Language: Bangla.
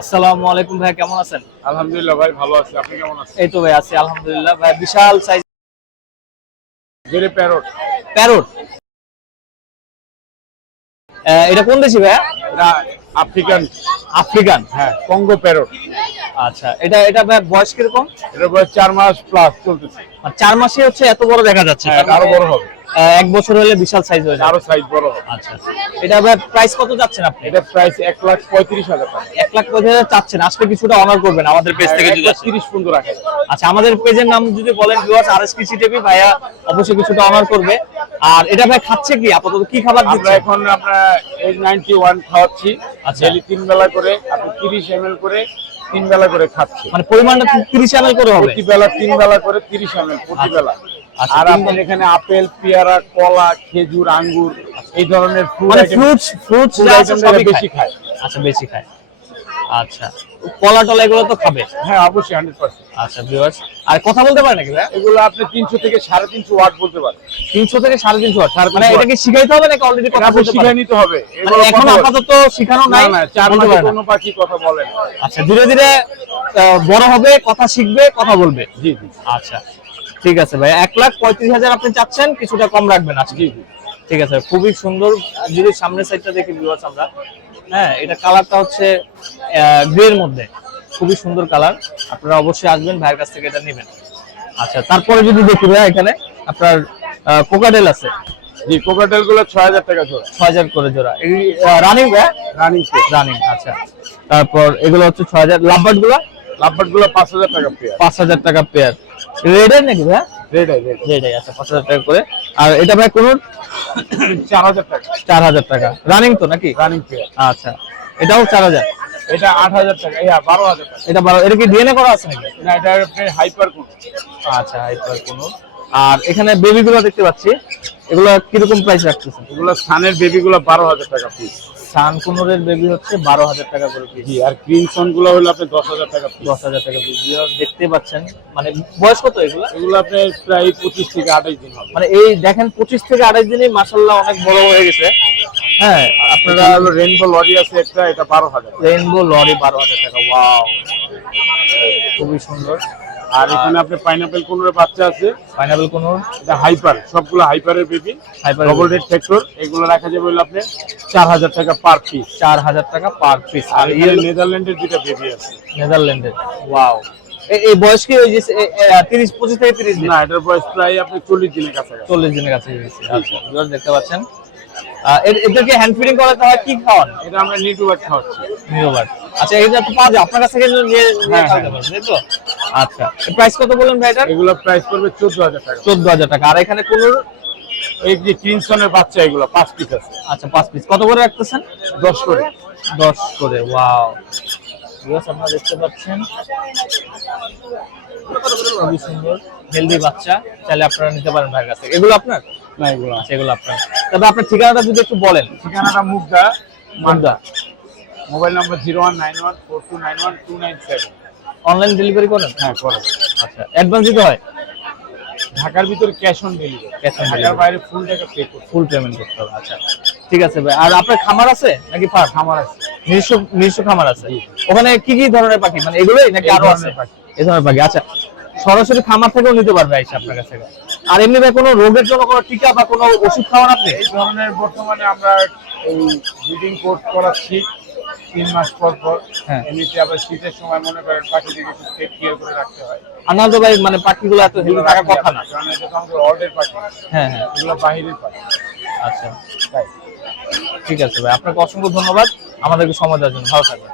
আসসালামু আলাইকুম ভাই কেমন আছেন? আলহামদুলিল্লাহ ভাই ভালো আছি। আপনি কেমন আছেন? এই তো ভাই আছি আলহামদুলিল্লাহ। ভাই বিশাল সাইজ গেরে প্যারট। প্যারট। এটা কোন দেশি ভাই আফ্রিকান। আফ্রিকান। হ্যাঁ কঙ্গো প্যারট। আচ্ছা এটা এটা ভাই বয়স কীরকম? এটা বয়স চার মাস প্লাস চলতেছে। আর চার মাসে হচ্ছে এত বড় দেখা যাচ্ছে। হ্যাঁ, আরও বড় হবে। এক বছর হলে বিশাল সাইজ হয়ে আরও সাইজ বড় হবে। আচ্ছা এটা প্রাইস কত যাচ্ছেন আপনি? এটা প্রাইস এক লাখ পঁয়ত্রিশ হাজার এক লাখ পঁচিশ হাজার চাচ্ছেন আজকে কিছুটা অনার করবেন আমাদের পেজ থেকে যদি তিরিশ পর্যন্ত রাখা যাবে। আচ্ছা আমাদের পেজের নাম যদি বলেন ভিউয়ার্স আরএস কৃষি টিভি ভাইয়া অবশ্যই কিছুটা অনার করবে। আর এটা ভাই খাচ্ছে কি? আপাতত কি খাবার দিচ্ছে এখন আমরা এইট নাইনটি ওয়ান খাওয়াচ্ছি। আচ্ছা। তিন বেলা করে আপনি তিরিশ এম করে তিন বেলা করে খাচ্ছে মানে পরিমাণটা তিরিশ এমএল করে হবে প্রতি বেলা তিন বেলা করে তিরিশ এমএল প্রতি আচ্ছা। বেলা আচ্ছা, আর আপনার এখানে আপেল পেয়ারা কলা খেজুর আঙ্গুর এই ধরনের ফ্রুট ফ্রুটস ফ্রুটস বেশি খায়। আচ্ছা বেশি খায় আচ্ছা। কলা টলা এগুলো তো খাবে? হ্যাঁ অবশ্যই হান্ড্রেড পার্সেন্ট আচ্ছা ভিউয়ার্স আর কথা বলতে পারে নাকি এগুলো আপনি তিনশো থেকে সাড়ে তিনশো ওয়াট বলতে পারেন। তিনশো থেকে সাড়ে তিনশো ওয়াট। মানে 350 এটা কি শিখাইতে হবে নাকি অলরেডি কথা বলতে শিখে পারে নিতে হবে। মানে এখন আপাতত শিখানো নাই চার মাসে কোনো পাখি কথা বলে না। আচ্ছা ধীরে ধীরে বড় হবে কথা শিখবে কথা বলবে। জি জি। আচ্ছা ঠিক আছে ভাই। এক লাখ পঁয়ত্রিশ হাজার আপনি চাচ্ছেন কিছুটা কম রাখবেন আজকে। জি জি। ঠিক আছে খুবই সুন্দর। যদি সামনের সাইডটা দেখি ভিউয়ার্স আমরা হ্যাঁ এটা কালারটা হচ্ছে গ্রের মধ্যে। খুবই সুন্দর কালার আপনারা অবশ্যই আসবেন ভাইয়ের কাছ থেকে এটা নেবেন। আচ্ছা তারপরে যদি দেখি ভাই এখানে আপনার কোকাডেল আছে। জি কোকাটেলগুলো ছয় হাজার টাকা জোড়া। ছয় হাজার করে জোড়া। এই রানিং ভাই রানিং রানিং আচ্ছা। তারপর এগুলো হচ্ছে ছয় হাজার। লাভবার্ডগুলো? লাভবার্ডগুলো পাঁচ হাজার টাকা পেয়ার পাঁচ হাজার টাকা পেয়ার রেডের নাকি ভাই রেড আই রেড। আচ্ছা টাকা করে। আর এটা ভাই কোন টাকা। টাকা। রানিং তো নাকি? রানিং আচ্ছা এটাও চার হাজার। এটা আট হাজার টাকা ইয়া বারো হাজার টাকা। এটা বারো এটা কি ডিএনএ করা আছে নাকি? না এটা হাইপার কোন আচ্ছা হাইপার কোনো আর এখানে বেবি গুলো দেখতে পাচ্ছি। এগুলো কীরকম প্রাইস রাখতেছেন? এগুলো সানের বেবি গুলো বারো হাজার টাকা পিস সান কুনোরের বেবি হচ্ছে বারো হাজার টাকা করে পিস জি আর ক্রিমসনগুলো হলো আপনি দশ হাজার টাকা দশ হাজার টাকা পিস দেখতে পাচ্ছেন মানে বয়স কত এগুলো? এগুলো আপনি প্রায় পঁচিশ থেকে আঠাশ দিন হবে। মানে এই দেখেন পঁচিশ থেকে আড়াইশ দিনে মাসাল্লাহ অনেক বড় হয়ে গেছে। হ্যাঁ আপনারা হলো রেনবো লরি আছে একটা এটা বারো হাজার রেইনবো লরি বারো হাজার টাকা ওয়াও খুবই সুন্দর। আর এখানে আপনি পাইনাপেল কোনোর বাচ্চা আছে? Pineapple conure? এটা হাইপার সবগুলো হাইপারের baby Hyper double red factor এগুলো রাখা যাবে হলো আপনি চার হাজার টাকা পার পিস চার হাজার টাকা পার পিস আর নেদারল্যান্ডের দুইটা বেবি আছে। নেদারল্যান্ডের ওয়াও এই বয়স কি ওই যে তিরিশ পঁচিশ থেকে তিরিশ না এটার বয়স প্রায় আপনি চল্লিশ দিনের কাছাকাছি। চল্লিশ দিনের কাছে আচ্ছা দেখতে পাচ্ছেন। এদেরকে হ্যান্ড ফিডিং করাতে হয় কি খাওয়ান? এটা আমরা নিউটুবার খাওয়াচ্ছি। নিউবার আচ্ছা এটা তো পাওয়া যায়। আপনার কাছ থেকে নিয়ে নিয়ে হ্যাঁ, খাওয়াতে হ্যাঁ। পারবেন তাই তো? আচ্ছা প্রাইস কত বললেন ভাই এটার? এগুলো প্রাইস পড়বে চোদ্দ হাজার টাকা। চোদ্দ হাজার টাকা। আর এখানে কোন এই যে ক্রিমসনের বাচ্চা এগুলো পাঁচ পিস আছে। আচ্ছা পাঁচ পিস কত করে রাখতেছেন? দশ করে। দশ করে ওয়াও ভিউয়ার্স আপনারা দেখতে পাচ্ছেন। খুবই সুন্দর হেলদি বাচ্চা। চাইলে আপনারা নিতে পারেন ভাইয়ের কাছ এগুলো আপনার? না এগুলো আচ্ছা এগুলো আপনার। তবে আপনার ঠিকানাটা যদি একটু বলেন। ঠিকানাটা Mugda. Malda mobile number zero one nine one four two nine one two nine seven. Online delivery করেন? হ্যাঁ করে আচ্ছা অ্যাডভান্স দিতে হয়? ঢাকার ভিতরে cash on delivery Cash on ঢাকার বাইরে ফুল টাকা পে করতে ফুল পেমেন্ট করতে হবে আচ্ছা। ঠিক আছে ভাই আর আপনার খামার আছে নাকি ফার্ম খামার আছে। নিজস্ব নিজস্ব খামার আছে? ওখানে কি কি ধরনের পাখি? মানে এগুলোই নাকি আরও আছে? পাখি। এই ধরনের পাখি আচ্ছা। সরাসরি খামার থেকেও নিতে পারবে আইসা আপনার কাছে। আর এমনি ভাই কোনো রোগের জন্য কোনো টিকা বা কোনো ওষুধ খাওয়ান আপনি? এই ধরনের বর্তমানে আমরা এই ব্রিডিং কোর্স করাচ্ছি। তিন মাস পর পর হ্যাঁ। এমনিতে আবার শীতের সময় মনে করেন পাখিদেরকে টেক কেয়ার করে রাখতে হয়। আনন্দ ভাই মানে পাখিগুলো এত হেলদি থাকার কথা না। কারণ এটা তো আমাদের অর্ডার পাখি। হ্যাঁ হ্যাঁ। এগুলো বাহিরের পাখি। আচ্ছা। তাই। ঠিক আছে ভাই আপনাকে অসংখ্য ধন্যবাদ। আমাদেরকে সময় দেওয়ার জন্য। ভালো থাকবেন।